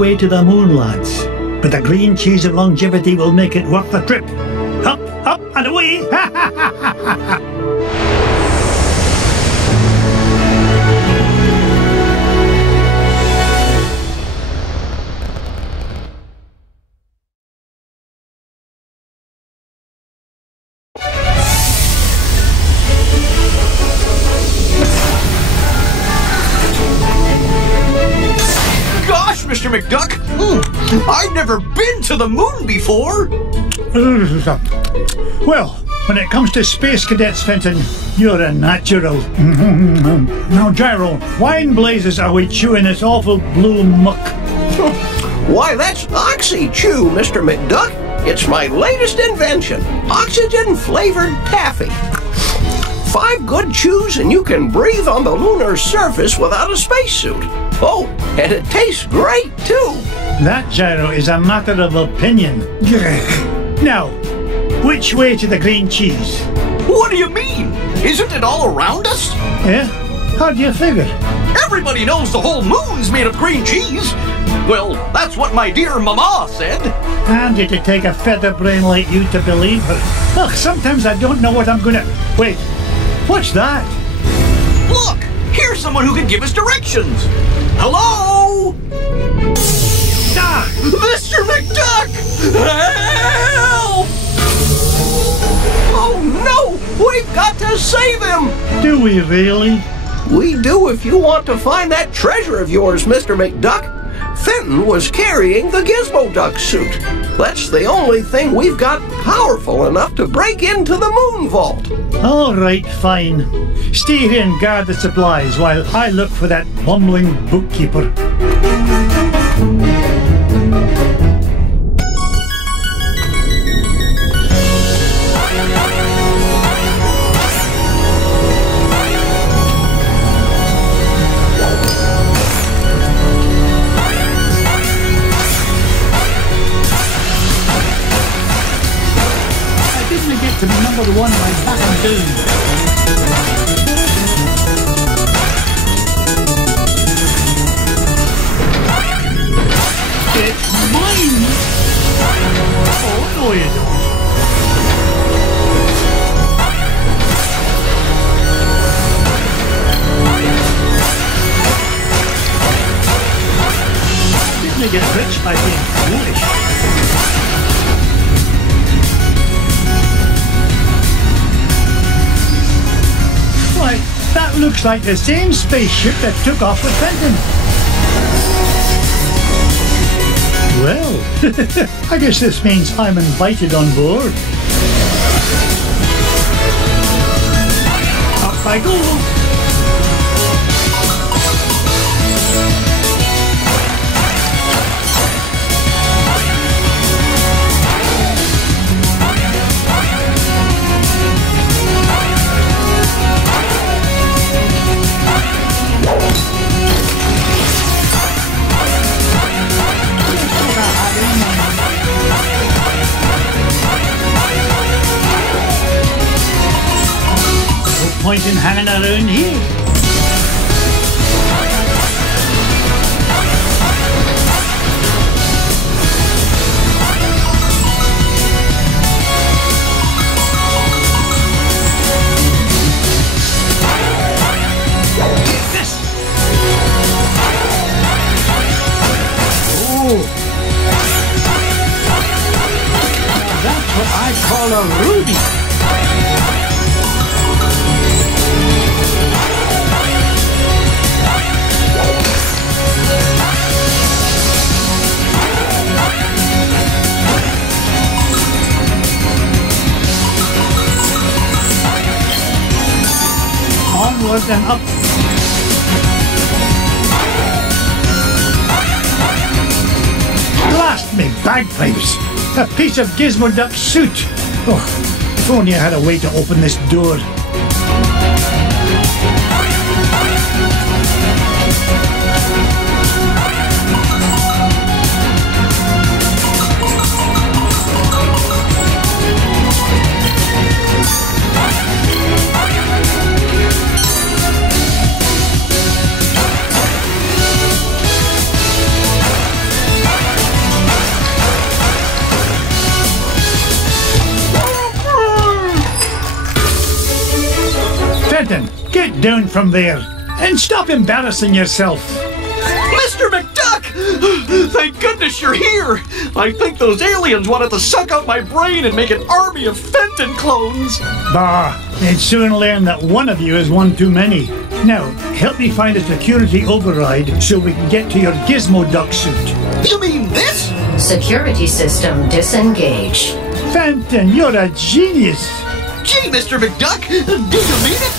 way to the moon, lads. But the green cheese of longevity will make it worth the trip. Up, up, and away! Ha ha ha ha ha! Mr. McDuck, I've never been to the moon before. Well, when it comes to space cadets, Fenton, you're a natural. Now, Gyro, why in blazes are we chewing this awful blue muck? Why, that's Oxy-Chew, Mr. McDuck. It's my latest invention, oxygen-flavored taffy. 5 good chews and you can breathe on the lunar surface without a spacesuit. Oh, and it tastes great, too. That, Gyro, is a matter of opinion. Now, which way to the green cheese? What do you mean? Isn't it all around us? Yeah? How do you figure? Everybody knows the whole moon's made of green cheese. Well, that's what my dear mama said. Handy to take a feather brain like you to believe her. Ugh, sometimes I don't know what I'm gonna... Wait, what's that? Look, here's someone who can give us directions. Hello? Ah! Mr. McDuck! Help! Oh no! We've got to save him! Do we really? We do if you want to find that treasure of yours, Mr. McDuck. Fenton was carrying the Gizmo Duck suit. That's the only thing we've got powerful enough to break into the moon vault. All right, fine. Stay here and guard the supplies while I look for that bumbling bookkeeper. To be number one by back and down. It's mine! Oh, no you don't. Didn't get rich by being foolish. That looks like the same spaceship that took off with Fenton. Well, I guess this means I'm invited on board. Up I go. Point in hanging around here. Get this. Oh. Now that's what I call a ruby. Onward and up. Blast me bagpipes! A piece of Gizmo Duck suit! Oh, if only I had a way to open this door. down from there. And stop embarrassing yourself. Mr. McDuck! Thank goodness you're here! I think those aliens wanted to suck out my brain and make an army of Fenton clones! Bah, they'd soon learn that one of you is one too many. Now, help me find a security override so we can get to your Gizmo Duck suit. You mean this? Security system disengage. Fenton, you're a genius. Gee, Mr. McDuck, do you mean it?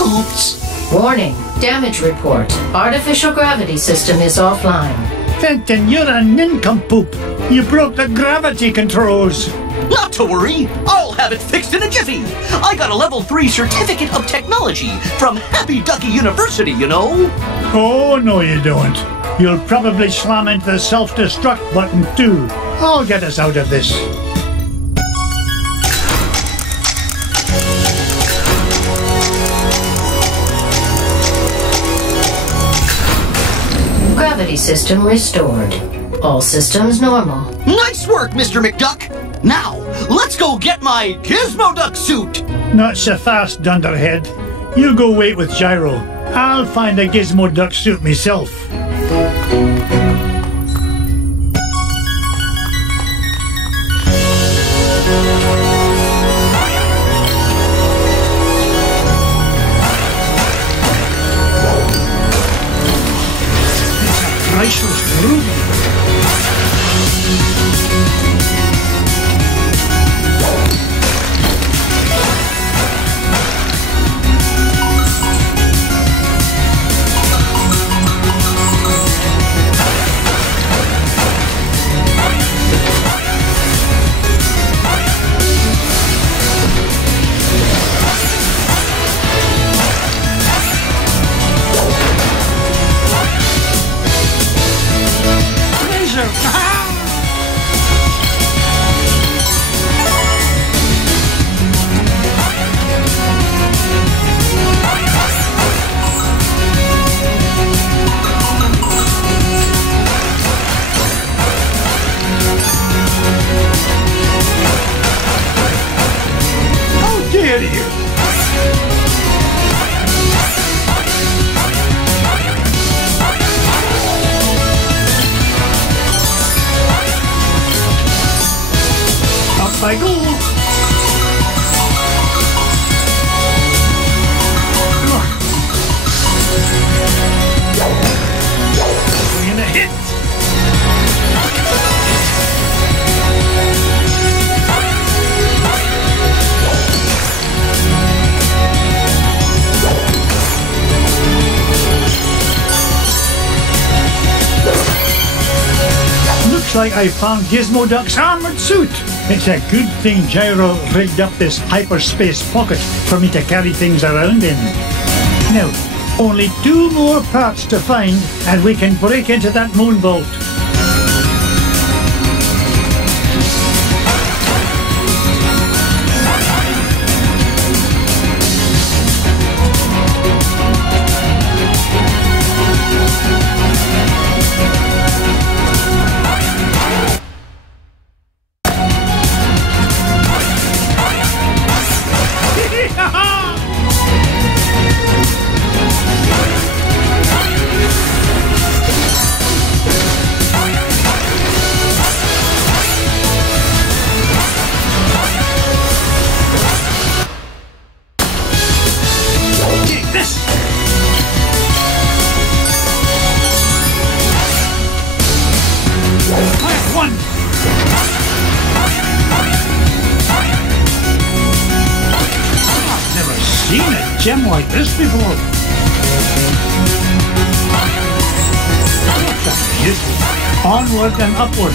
Oops. Warning, damage report. Artificial gravity system is offline. Fenton, you're a nincompoop. You broke the gravity controls. Not to worry, I'll have it fixed in a jiffy. I got a level 3 certificate of technology from Happy Ducky University, you know. Oh, no you don't. You'll probably slam into the self-destruct button too. I'll get us out of this. Gravity system restored. All systems normal. Nice work, Mr. McDuck. Now, let's go get my Gizmo Duck suit. Not so fast, Dunderhead. You go wait with Gyro. I'll find a Gizmo Duck suit myself. Priceless ruby. I go. We're gonna hit. Looks like I found Gizmo Duck's armored suit. It's a good thing Gyro rigged up this hyperspace pocket for me to carry things around in. Now, only 2 more parts to find and we can break into that moon vault. Seen a gem like this before. What a beauty. Onward and upward.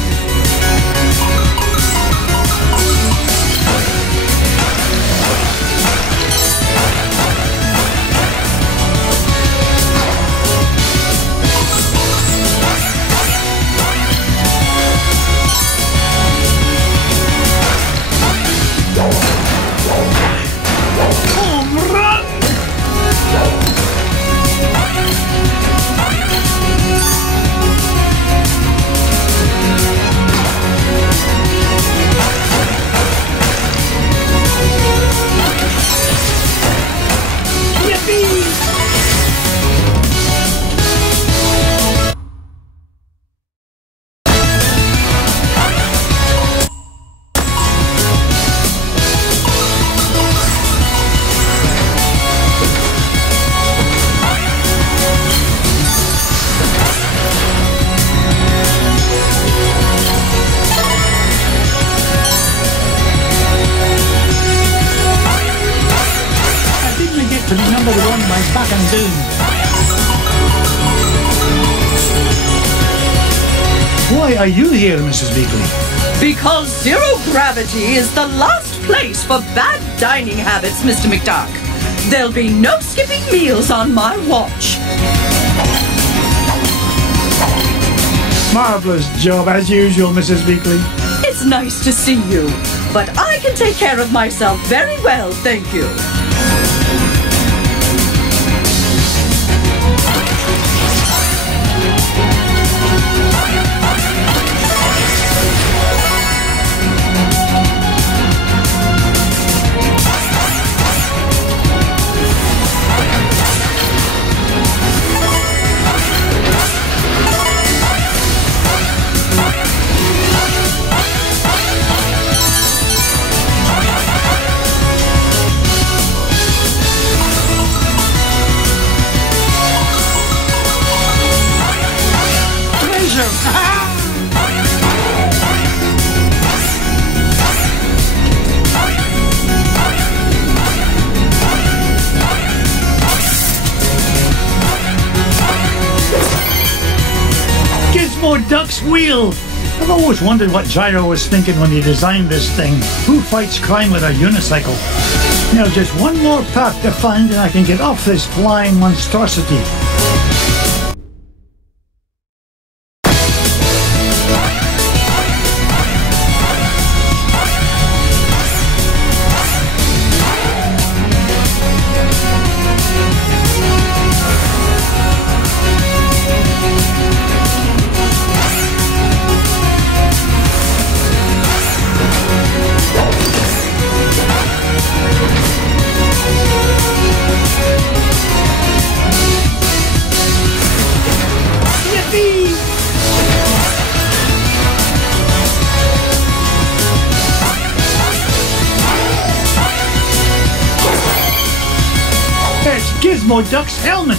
and down. Why are you here, Mrs. Beakley? Because zero gravity is the last place for bad dining habits, Mr. McDuck. There'll be no skipping meals on my watch. Marvelous job, as usual, Mrs. Beakley. It's nice to see you, but I can take care of myself very well, thank you. Duck's wheel! I've always wondered what Gyro was thinking when he designed this thing. Who fights crime with a unicycle? Now just one more part to find and I can get off this flying monstrosity. Gizmo Duck's helmet!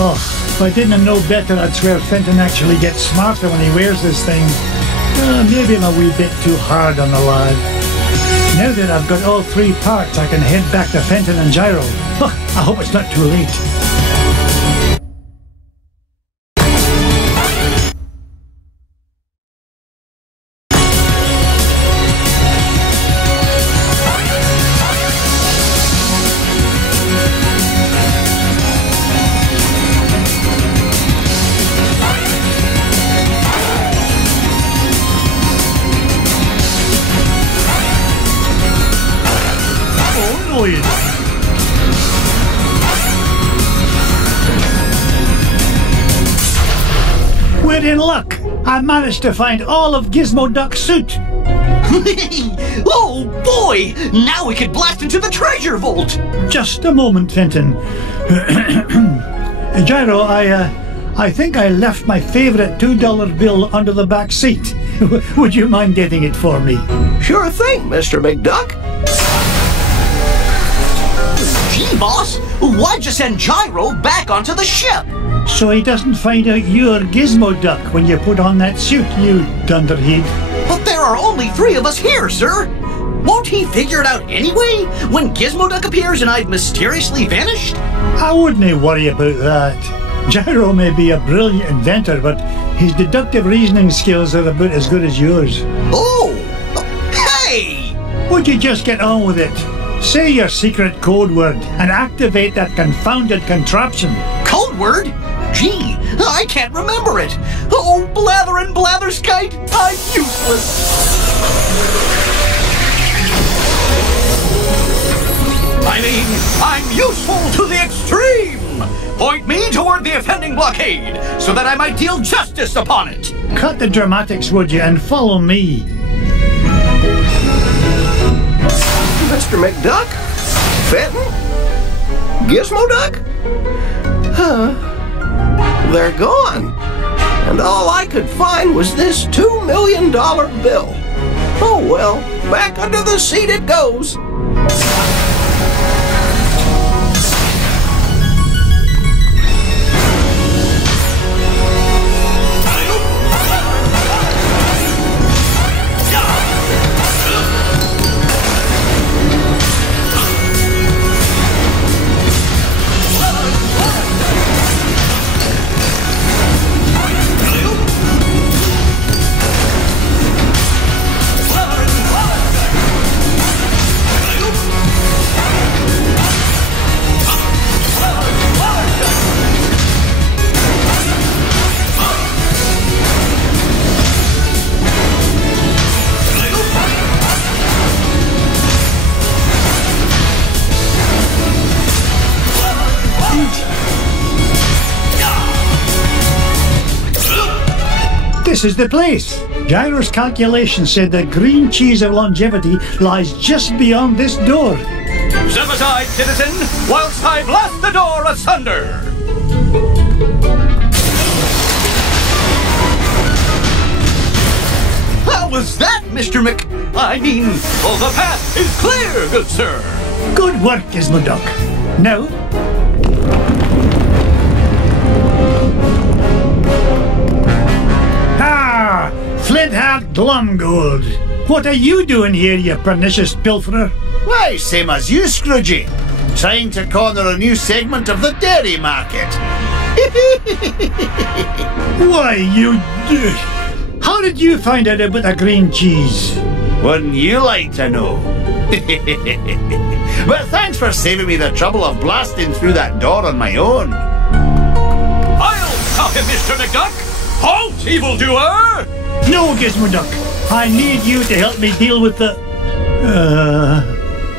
Oh, if I didn't know better, I'd swear Fenton actually gets smarter when he wears this thing. Maybe I'm a wee bit too hard on the lad. Now that I've got all three parts, I can head back to Fenton and Gyro. I hope it's not too late. We're in luck. I managed to find all of Gizmo Duck's suit. Oh boy! Now we could blast into the treasure vault! Just a moment, Fenton. Gyro, I think I left my favorite $2 bill under the back seat. Would you mind getting it for me? Sure thing, Mr. McDuck. Gee, boss, why'd you send Gyro back onto the ship? So he doesn't find out you're Gizmo Duck when you put on that suit, you dunderhead. But there are only 3 of us here, sir. Won't he figure it out anyway, when Gizmo Duck appears and I've mysteriously vanished? I wouldn't worry about that. Gyro may be a brilliant inventor, but his deductive reasoning skills are about as good as yours. Oh! Hey! Would you just get on with it? Say your secret code word and activate that confounded contraption. Code word? Gee, I can't remember it. Oh, blather and blatherskite, I'm useless. I mean, I'm useful to the extreme. Point me toward the offending blockade, so that I might deal justice upon it. Cut the dramatics, would you, and follow me. Mr. McDuck? Fenton? Gizmo Duck? They're gone. And all I could find was this $2 million bill. Oh well, back under the seat it goes. This is the place. Gyro's calculation said the green cheese of longevity lies just beyond this door. Step aside, citizen, whilst I blast the door asunder! How was that, Mr. I mean, the path is clear, good sir! Good work, Gizmo Duck. Now, Flint-Heart Glumgold. What are you doing here, you pernicious pilferer? Why, same as you, Scroogey. Trying to corner a new segment of the dairy market. Why, you... How did you find out about the green cheese? Wouldn't you like to know? But thanks for saving me the trouble of blasting through that door on my own. I'll stop him, Mr. McDuck! Halt, evildoer! No, Gizmo Duck. I need you to help me deal with the...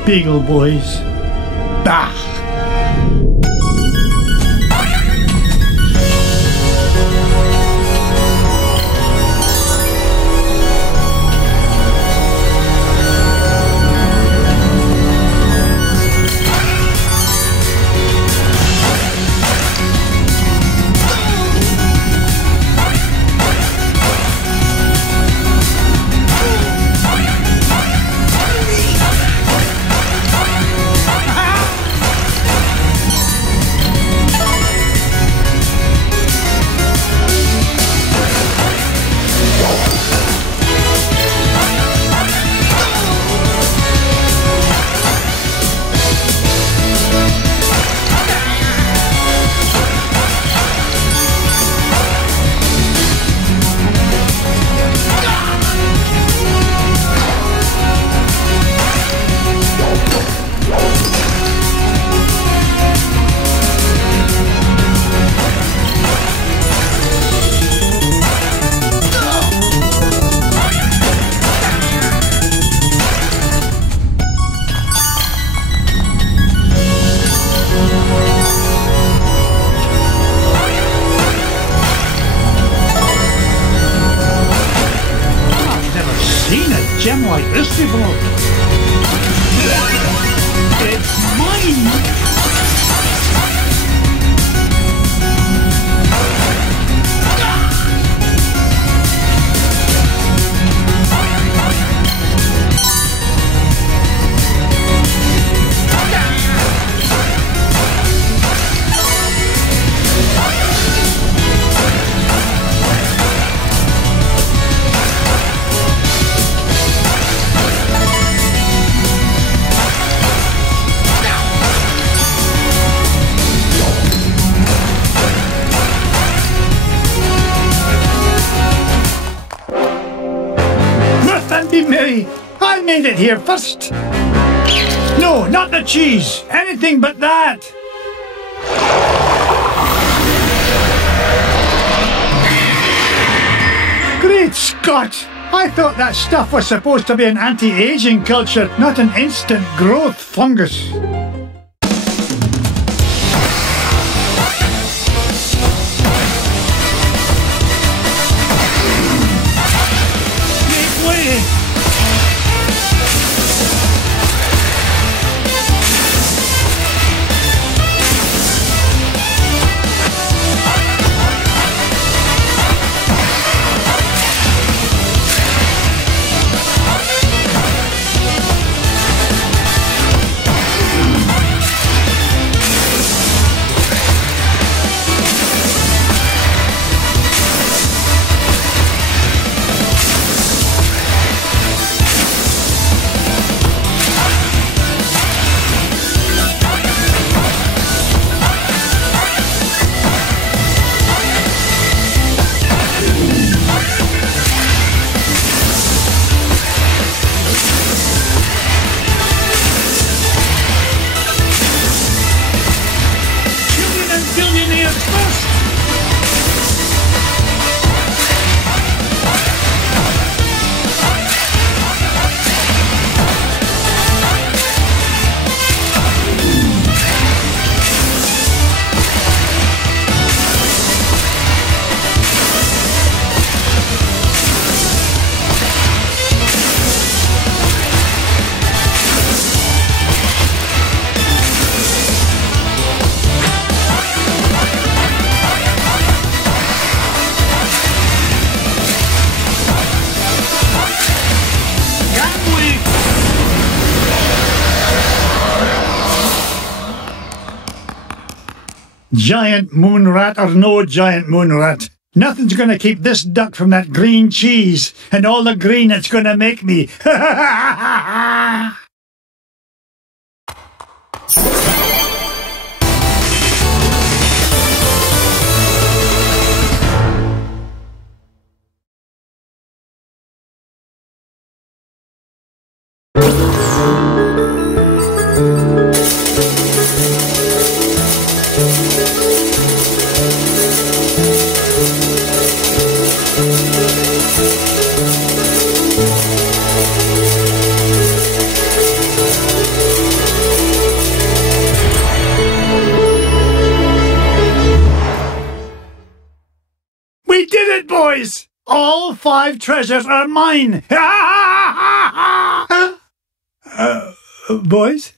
Beagle Boys. Bah! Gem like this before. It's mine! Mary, I made it here first. No, not the cheese. Anything but that. Great Scott! I thought that stuff was supposed to be an anti-aging culture, not an instant growth fungus. Make way! Giant moon rat or no giant moon rat, nothing's going to keep this duck from that green cheese and all the green it's going to make me. We did it, boys! All 5 treasures are mine! Boys?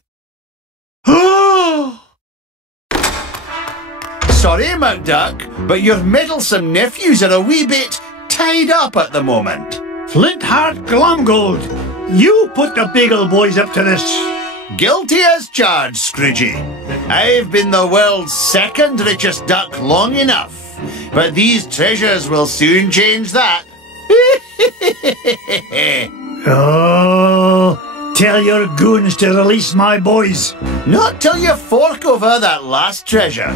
Sorry, McDuck, but your meddlesome nephews are a wee bit tied up at the moment. Flintheart Glomgold, you put the Beagle boys up to this. Guilty as charged, Scroogey. I've been the world's 2nd richest duck long enough, but these treasures will soon change that. Oh, tell your goons to release my boys. Not till you fork over that last treasure.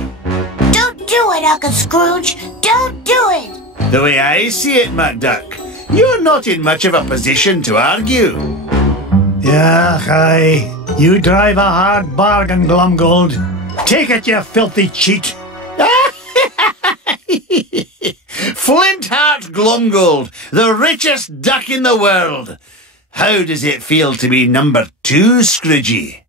Don't do it, Uncle Scrooge. Don't do it. The way I see it, McDuck, you're not in much of a position to argue. Yeah, aye. You drive a hard bargain, Glomgold. Take it, you filthy cheat. Flintheart Glomgold, the richest duck in the world. How does it feel to be number 2, Scroogey?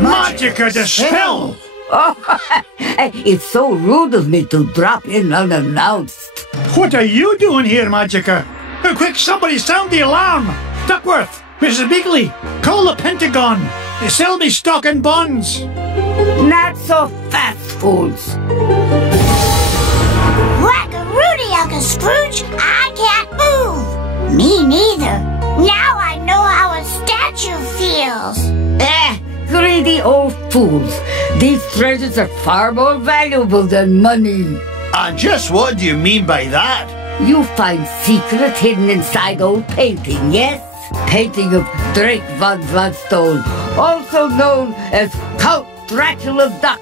Magica dispel! It's so rude of me to drop in unannounced. What are you doing here, Magica? Quick, somebody sound the alarm! Duckworth, Mrs. Beagley, call the Pentagon. They sell me stock and bonds. Not so fast, fools. Whack-a-rooney, Uncle Scrooge. I can't move. Me neither. Now I know how a statue feels. Greedy old fools. These treasures are far more valuable than money. And just what do you mean by that? You find secrets hidden inside old painting, yes? Painting of Drake von Gladstone, also known as Count Dracula Duck.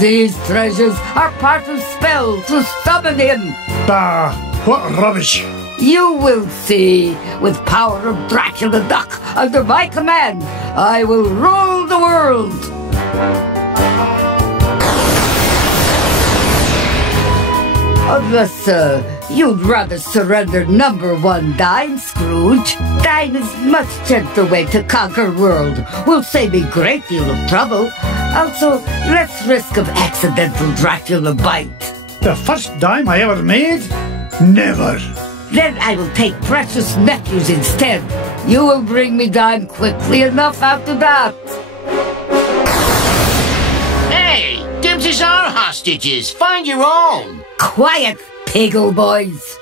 These treasures are part of spell to summon him. Bah, what rubbish. You will see. With power of Dracula Duck under my command, I will rule the world. Unless, you'd rather surrender number 1 dime, Scrooge. Dime is a much gentler way to conquer world. Will save me a great deal of trouble. Also, less risk of accidental Dracula bite. The first dime I ever made? Never. Then I will take precious nephews instead. You will bring me dime quickly enough after that. Hey, Dempsey's our hostages. Find your own. Quiet, piggle boys.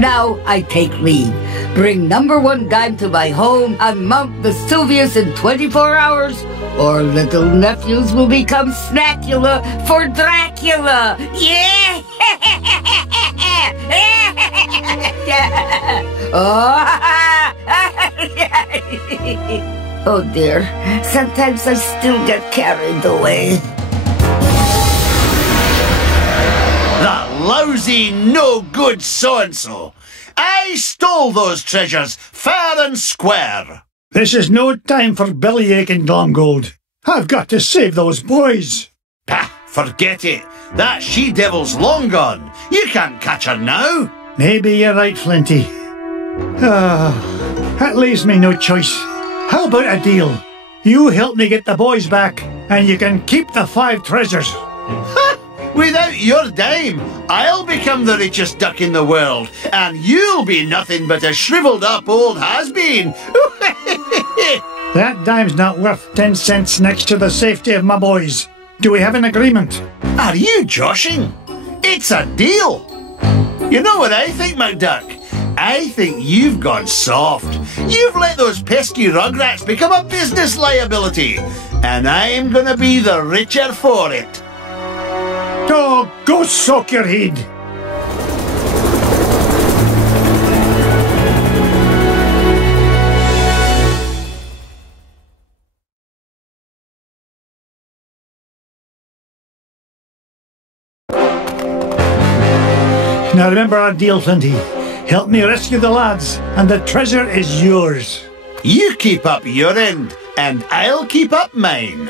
Now I take leave. Bring number 1 dime to my home on Mount Vesuvius in 24 hours, or little nephews will become Snackula for Dracula. Yeah! Oh dear, sometimes I still get carried away. That lousy, no-good so-and-so. I stole those treasures fair and square. This is no time for bellyaching, Glomgold. I've got to save those boys. Pah, forget it. That she-devil's long gone. You can't catch her now. Maybe you're right, Flinty. That leaves me no choice. How about a deal? You help me get the boys back, and you can keep the 5 treasures. Without your dime, I'll become the richest duck in the world, and you'll be nothing but a shriveled up old has-been. That dime's not worth 10 cents next to the safety of my boys. Do we have an agreement? Are you joshing? It's a deal. You know what I think, McDuck? I think you've gone soft. You've let those pesky rugrats become a business liability, and I'm gonna be the richer for it. Oh, go soak your head. Now remember our deal, Flinty. Help me rescue the lads, and the treasure is yours. You keep up your end, and I'll keep up mine.